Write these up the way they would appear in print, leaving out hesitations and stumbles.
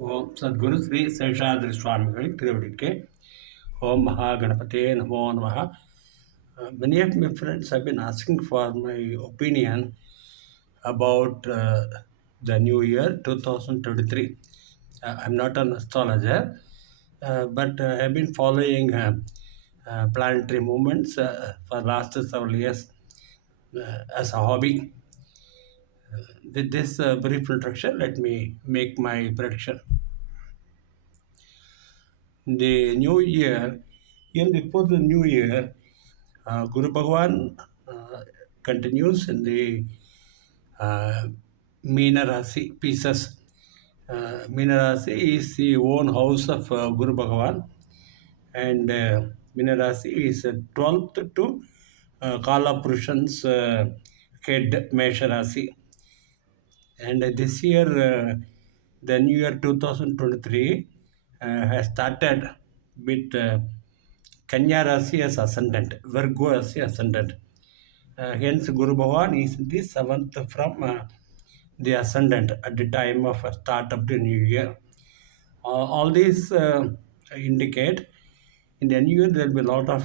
Om Sadhguru Shri Seshadri ಸ್ವಾಮಿಗಳಿಗೆ ತಿರುವಡಿಕೆ. Om Mahaganapate Namo Namaha. Many of my friends have been asking for my opinion about the new year 2023. I'm not an astrologer, but I've been following planetary movements for last several years as a hobby. With this brief introduction, let me make my prediction. In the new year, even before the new year, Guru Bhagavan continues in the uh, Meena Rasi pieces. Meena Rasi is the own house of Guru Bhagavan, and Meena Rasi is 12th to Kala Purushan's head Mesha Rasi. And this year, the new year 2023 has started with Kanya Rasi as ascendant, Virgo as ascendant. Hence, Guru Bhavan is the seventh from the ascendant at the time of start of the new year. All these indicate in the new year there will be a lot of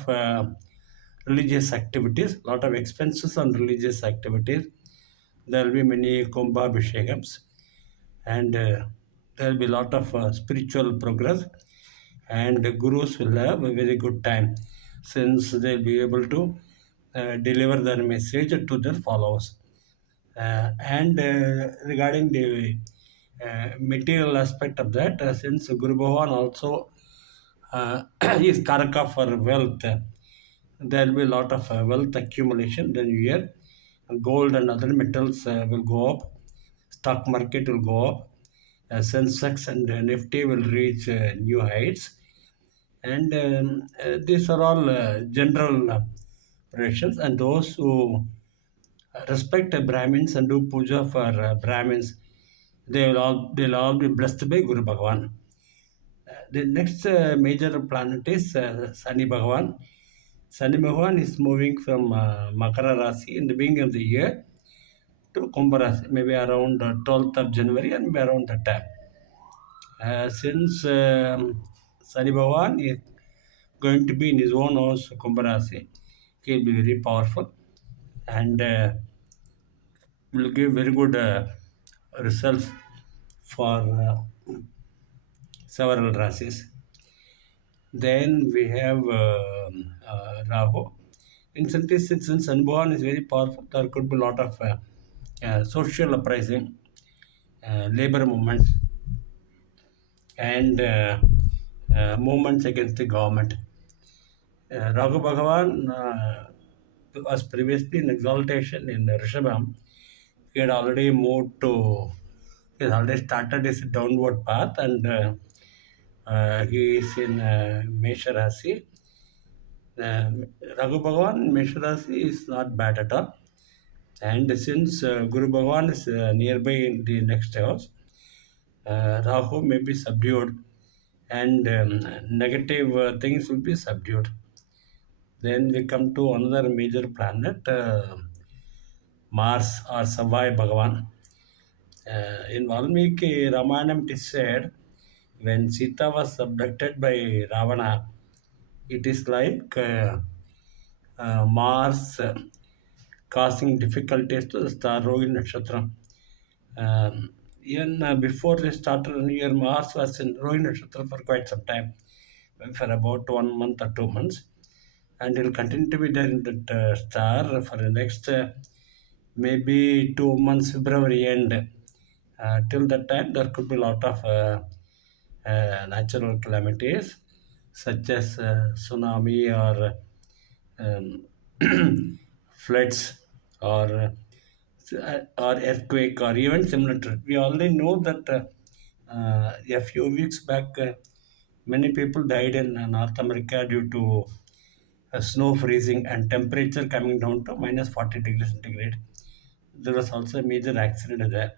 religious activities, lot of expenses on religious activities. There will be many Kumbha Abhishekams, and there will be a lot of spiritual progress, and the gurus will have a very good time since they'll be able to deliver their message to their followers. And regarding the material aspect of that, since Guru Bhavan also is Karaka for wealth, there will be a lot of wealth accumulation the new year. Gold and other metals will go up, stock market will go up, Sensex and Nifty will reach new heights, and these are all general predictions. And those who respect Brahmins and do puja for Brahmins, they'll all be blessed by Guru Bhagavan. The next major planet is Sani Bhagavan. Sani Bhagavan is moving from Makara Rasi in the beginning of the year to Kumbha Rasi, maybe around 12th of January and maybe around that time. Since Sani Bhagavan is going to be in his own house, Kumbha Rasi, he will be very powerful and will give very good results for several rasis. Then we have Rahu. In synthesis, since Sanbhavan is very powerful, there could be a lot of social uprising, labor movements, and movements against the government. Raghu Bhagavan was previously in exaltation in Rishabham. He had already moved to, he has already started his downward path, and he is in Mesha Rasi. Raghu Bhagavan, Mesha Rasi is not bad at all. And since Guru Bhagavan is nearby in the next house, Rahu may be subdued, and negative things will be subdued. Then we come to another major planet, Mars or Savai Bhagavan. In Valmiki Ramayana it is said, when Sita was abducted by Ravana, it is like Mars causing difficulties to the star Rohini Nakshatra. Even before they started the new year, Mars was in Rohini Nakshatra for quite some time, for about 1 month or 2 months, and it will continue to be there in that star for the next maybe 2 months, February end. Till that time, there could be a lot of natural calamities such as tsunami or floods or earthquake or even similar to it. We already know that a few weeks back, many people died in North America due to snow freezing and temperature coming down to minus 40 degrees centigrade. There was also a major accident there.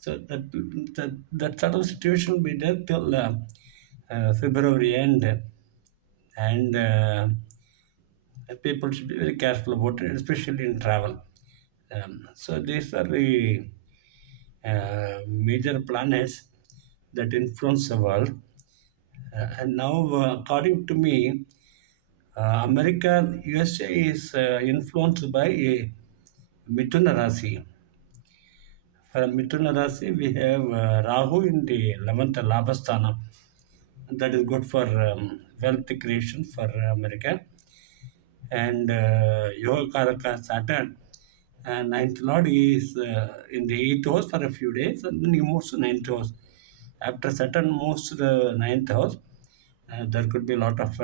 So that sort of situation will be there till February end, and people should be very careful about it, especially in travel. So these are the major planets that influence the world. And now, according to me, America, USA is influenced by Mithuna Rasi. For Mithuna Rasi, we have Rahu in the 11th Labhasthana. That is good for wealth creation for America. And Yoga Karaka Saturn, ninth lord is in the eighth house for a few days, and then he moves to ninth house. After Saturn moves to the ninth house, there could be a lot of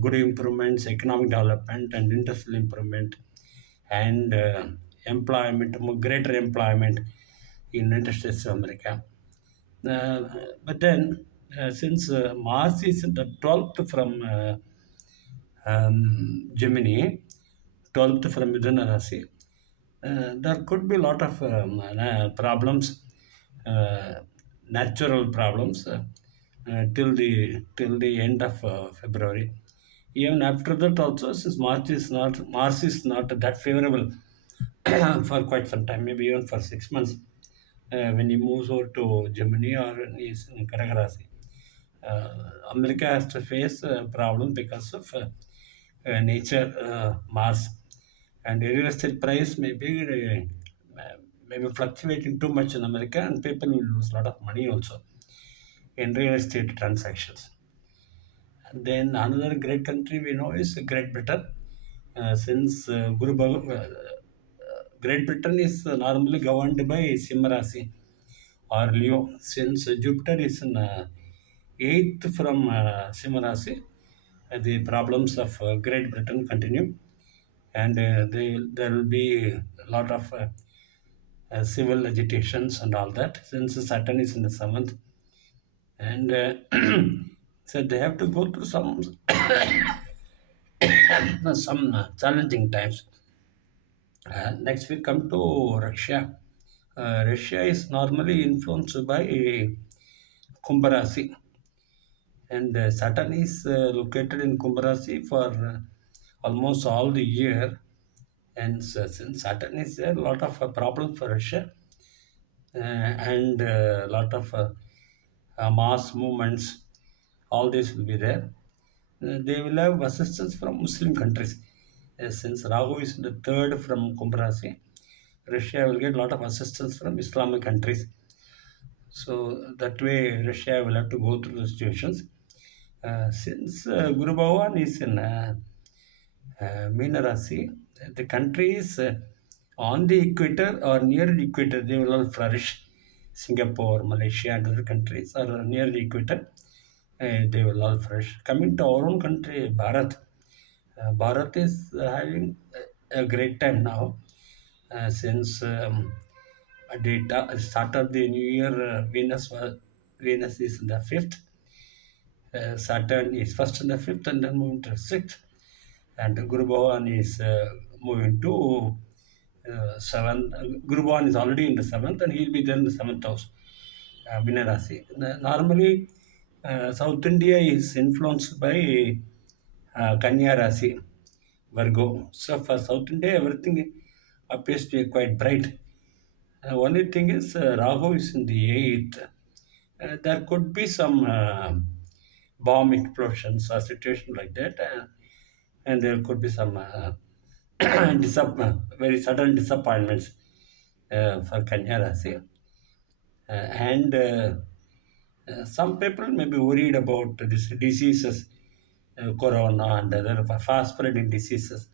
good improvements, economic development, and industrial improvement, and employment, more greater employment in United States of America. Uh, but then, since Mars is the 12th from Gemini, 12th from Midhuna Rasi, there could be a lot of problems, uh, natural problems, till the end of February. Even after that, also, since Mars is not that favorable for quite some time, maybe even for 6 months, when he moves over to Gemini or when he's in Kadaka Rasi. America has to face a problem because of nature, Mars, and real estate price maybe fluctuating too much in America, and people will lose a lot of money also in real estate transactions. And then another great country we know is Great Britain. Since Great Britain is normally governed by Simrasi or Leo, since Jupiter is in eighth from Simrasi, the problems of Great Britain continue, and there will be a lot of civil agitations and all that, since Saturn is in the seventh, and so they have to go through some challenging times. Next, we come to Russia. Russia is normally influenced by Kumbh, and Saturn is located in Kumbh Rasi for almost all the year. And since Saturn is there, a lot of problems for Russia, and a lot of mass movements, all this will be there. They will have assistance from Muslim countries. Since Rahu is the third from Kumbh Rasi, Russia will get a lot of assistance from Islamic countries. So that way, Russia will have to go through the situations. Since Guru Bhavan is in Meena Rasi, the countries on the equator or near the equator, they will all flourish. Singapore, Malaysia, and other countries are near the equator, they will all flourish. Coming to our own country, Bharat, Bharat is having a great time now, since at the start of the new year, Venus is in the fifth, Saturn is first in the fifth, and then moving to the sixth, and Guru Bhavan is moving to seventh. Guru Bhavan is already in the seventh, and he'll be there in the seventh house, Meena Rasi. Normally, South India is influenced by Kanya Rasi, Virgo. So for South India, everything appears to be quite bright. Only thing is, Rahu is in the eighth. There could be some bomb explosions or situation like that, and there could be some very sudden disappointments for Kanya Rasi. And some people may be worried about these diseases, corona and other fast spreading diseases,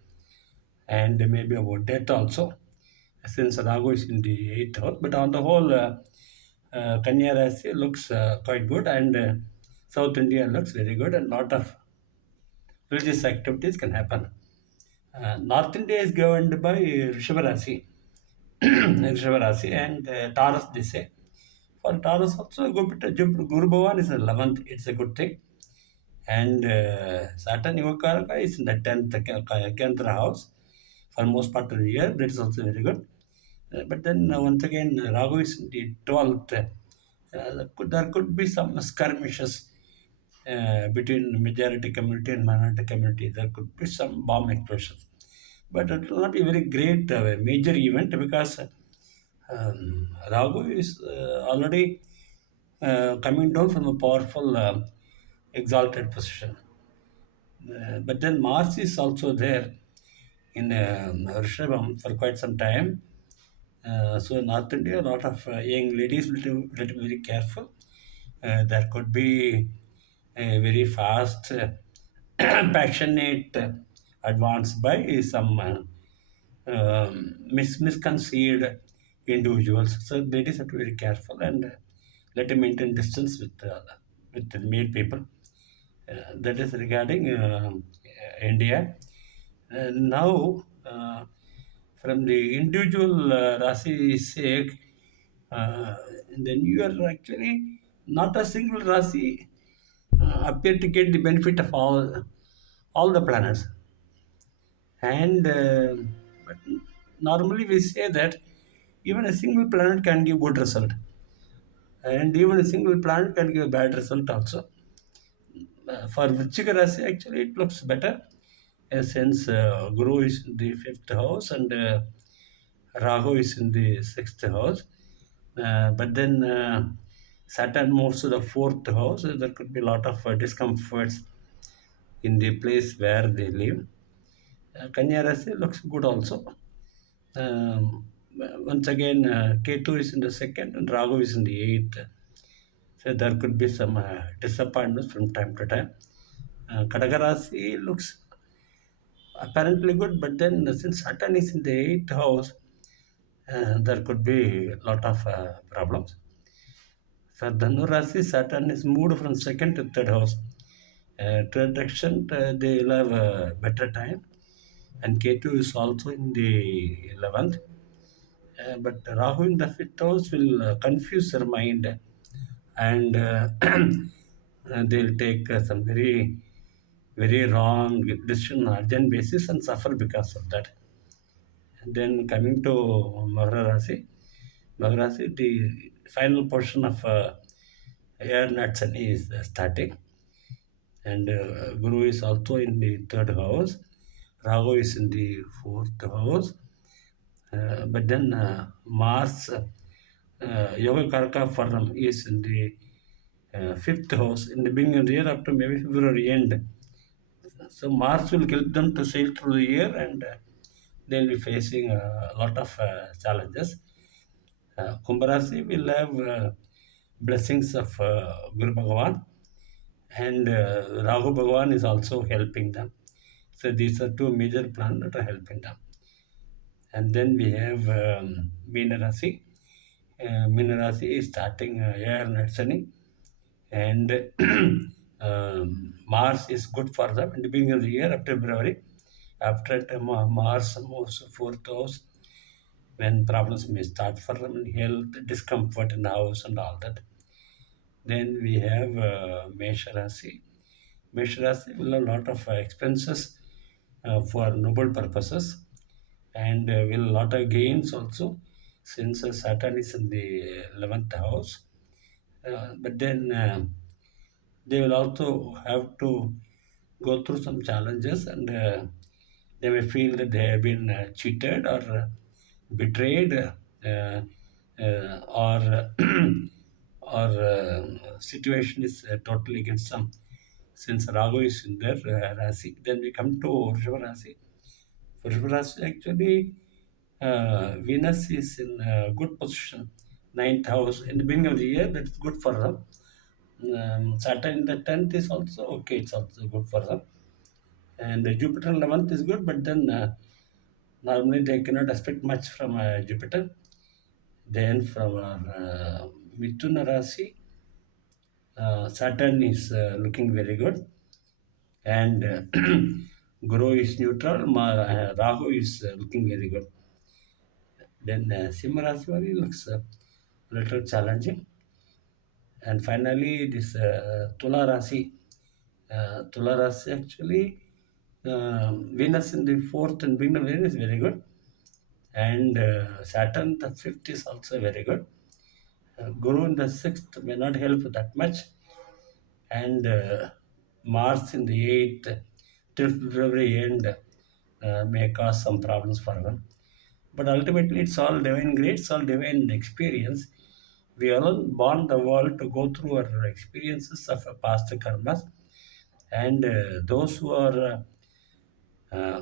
and maybe about death also, since Ragu is in the eighth house. But on the whole, Kanya Rasi looks quite good, and South India looks very good, and lot of religious activities can happen. North India is governed by Rishabha Rasi, Rishabha Rasi, and Taurus, they say. For Taurus also, Guru Bhavan is in 11th. It's a good thing. And Saturn Yogakaraka is in the 10th Kendra house for most part of the year. That is also very good. But then once again, Rahu is in the 12th. There could be some skirmishes between majority community and minority community. There could be some bomb explosions. But it will not be very great, major event, because Rahu is already coming down from a powerful exalted position. But then Mars is also there in Rishabham for quite some time. So in North India, a lot of young ladies will be very careful. There could be a very fast, passionate advance by some misconceived individuals. So ladies have to be very careful and let them maintain distance with the male people. That is regarding India. Now, from the individual Rasi sake, then you are actually not a single Rasi appear to get the benefit of all the planets. And but normally we say that even a single planet can give good result, and even a single planet can give a bad result also. For Vrishika Rasi, actually, it looks better since Guru is in the fifth house and Rahu is in the sixth house. But then Saturn moves to the fourth house. There could be a lot of discomforts in the place where they live. Kanya Rasi looks good also. Um, Once again, Ketu is in the second and Rahu is in the eighth. So there could be some disappointments from time to time. Kadagarasi looks apparently good, but then since Saturn is in the eighth house, there could be a lot of problems. For Dhanu Rasi, Saturn is moved from second to third house. Third direction, they will have a better time. And Ketu is also in the 11th. But Rahu in the fifth house will confuse their mind and they'll take some very wrong decision on urgent basis and suffer because of that. And then coming to Maghara Rasi, the final portion of air Natsani is starting, and Guru is also in the third house, Rahu is in the fourth house, but then Mars, Yoga Karaka Farnam is in the fifth house in the beginning of the year up to maybe February end. So Mars will help them to sail through the year and they'll be facing a lot of challenges. Kumbharasi will have blessings of Guru Bhagavan and Rahu Bhagavan is also helping them. So these are two major planets that are helping them. And then we have Meena Rasi. Meena Rasi is starting air Natsani and Mars is good for them in the beginning of the year up to February. After that, Mars moves to fourth house when problems may start for them in health, discomfort in the house and all that. Then we have Mesha Rasi. Mesha Rasi will have a lot of expenses for noble purposes and will a lot of gains also since Saturn is in the 11th house. But then they will also have to go through some challenges and they may feel that they have been cheated or betrayed or situation is totally against them since Rahu is in their Rasi. Then we come to Vrishabha Rasi. Vrishabha Rasi actually Venus is in a good position, ninth house in the beginning of the year. That's good for them. Saturn in the 10th is also okay, it's also good for them. And Jupiter 11th is good, but then normally they cannot expect much from Jupiter. Then from Mithuna Rasi, Saturn is looking very good, and Guru is neutral, Rahu is looking very good. Then Simha Rasi looks a little challenging. And finally, this Tula Rasi. Tula Rasi actually, Venus in the fourth and beginning of the year is very good. And Saturn, the fifth, is also very good. Guru in the sixth may not help that much. And Mars in the eighth till February end may cause some problems for them. But ultimately, it's all divine grace, all divine experience. We alone born the world to go through our experiences of past karmas, and those who are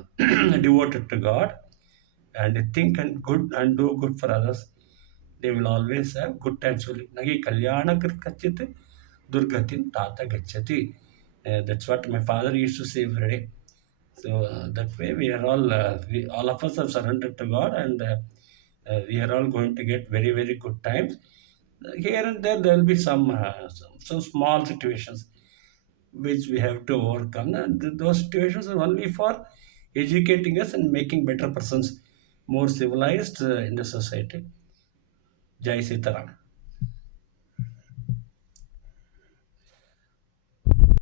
devoted to God and think and good and do good for others, they will always have good times only. Nagi kalyana kachit durgatin tata gachati. That's what my father used to say every day. So that way we are all of us have surrendered to God, and we are all going to get very very good times. Here and there will be some small situations which we have to overcome, and those situations are only for educating us and making better persons, more civilized in the society. Jai Sitaram.